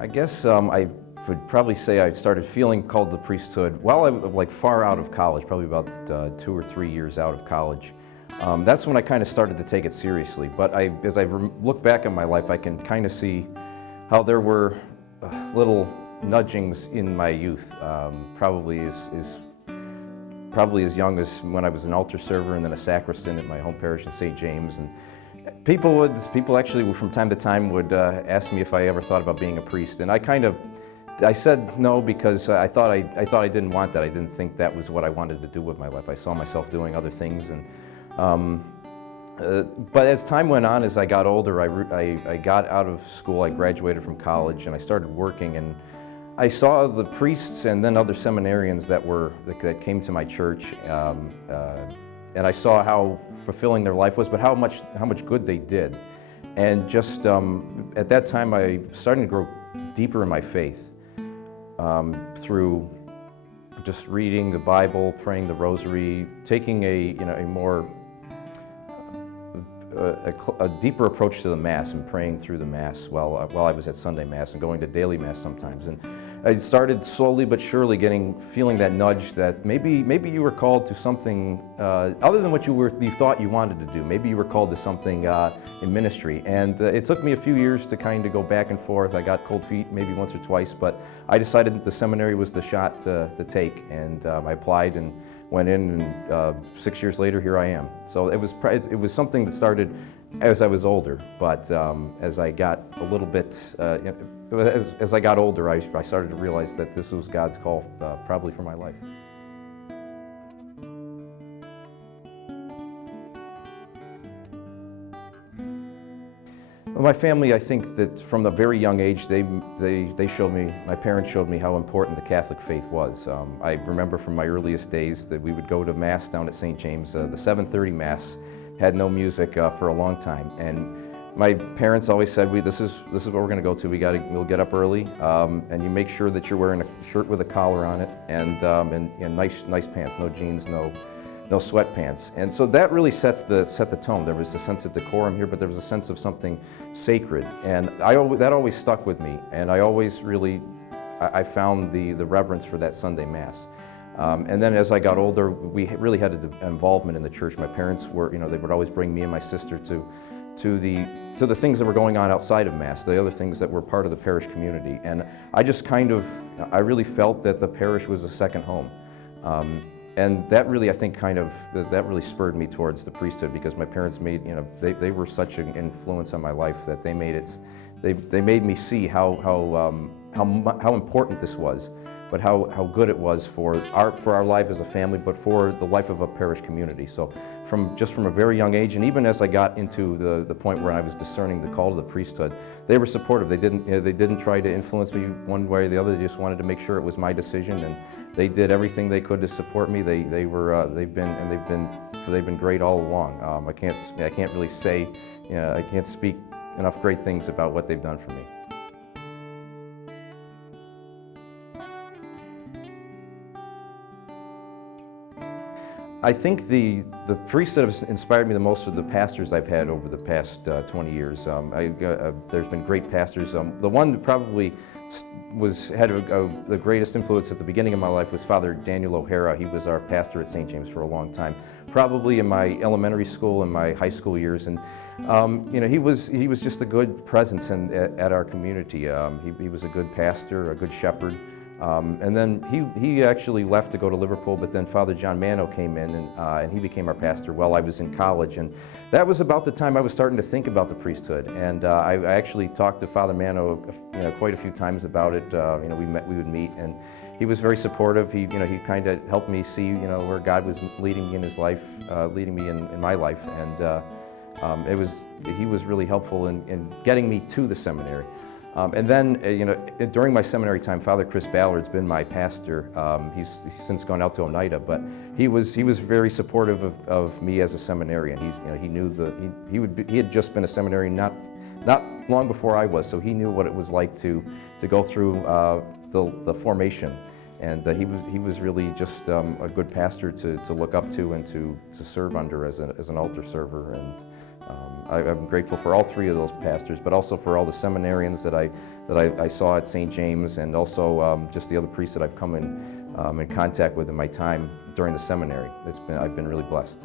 I guess I would probably say I started feeling called to the priesthood while I was far out of college, probably about 2 or 3 years out of college. That's when I kind of started to take it seriously. But as I look back at my life, I can kind of see how there were little nudgings in my youth, probably as young as when I was an altar server and then a sacristan at my home parish in St. James. And people actually from time to time would ask me if I ever thought about being a priest, and I said no because I thought I didn't want that. I didn't think that was what I wanted to do with my life. I saw myself doing other things, and but as time went on, as I got older, I got out of school. I graduated from college, and I started working, and I saw the priests and then other seminarians that came to my church, and I saw how fulfilling their life was, but how much good they did. And just at that time, I started to grow deeper in my faith through just reading the Bible, praying the Rosary, taking a deeper approach to the Mass and praying through the Mass while I was at Sunday Mass and going to daily Mass sometimes. And I started slowly but surely feeling that nudge that maybe you were called to something other than what you thought you wanted to do. Maybe you were called to something in ministry. And it took me a few years to kind of go back and forth. I got cold feet maybe once or twice, but I decided that the seminary was the shot to take, and I applied and went in, and 6 years later, here I am. So it was something that started as I was older, but as I got a little bit, as I got older, I started to realize that this was God's call, probably for my life. Well, my family, I think that from a very young age, they showed me, my parents showed me how important the Catholic faith was. I remember from my earliest days that we would go to Mass down at St. James. The 7:30 Mass had no music for a long time, and my parents always said, this is what we're going to go to. We'll get up early, and you make sure that you're wearing a shirt with a collar on it, and nice pants, no jeans, no sweatpants. And so that really set the tone. There was a sense of decorum here, but there was a sense of something sacred, and that always stuck with me. And I always I found the reverence for that Sunday Mass. And then as I got older, we really had an involvement in the church. My parents were, they would always bring me and my sister to the things that were going on outside of Mass, the other things that were part of the parish community. And I really felt that the parish was a second home. And that really, I think, that really spurred me towards the priesthood, because my parents they were such an influence on my life that they made me see how important this was, but how good it was for our life as a family, but for the life of a parish community. So from a very young age, and even as I got into the point where I was discerning the call to the priesthood, they were supportive. They didn't try to influence me one way or the other. They just wanted to make sure it was my decision, and they did everything they could to support me. They've been great all along. I can't really say, I can't speak enough great things about what they've done for me. I think the priests that have inspired me the most are the pastors I've had over the past 20 years. There's been great pastors. The one that probably had the greatest influence at the beginning of my life was Father Daniel O'Hara. He was our pastor at St. James for a long time, probably in my elementary school and my high school years. And he was just a good presence at our community. He was a good pastor, a good shepherd. And then he actually left to go to Liverpool, but then Father John Mano came in, and he became our pastor while I was in college. And that was about the time I was starting to think about the priesthood. And I actually talked to Father Mano quite a few times about it. We would meet, and he was very supportive. He kind of helped me see where God was leading me in his life, leading me in my life. And he was really helpful in getting me to the seminary. And then, during my seminary time, Father Chris Ballard's been my pastor. He's since gone out to Oneida, but he was very supportive of me as a seminarian. He had just been a seminarian not long before I was, so he knew what it was like to go through the formation. And he was really just a good pastor to look up to and to serve under as an altar server. And I'm grateful for all three of those pastors, but also for all the seminarians that I saw at St. James, and also just the other priests that I've come in contact with in my time during the seminary. I've been really blessed.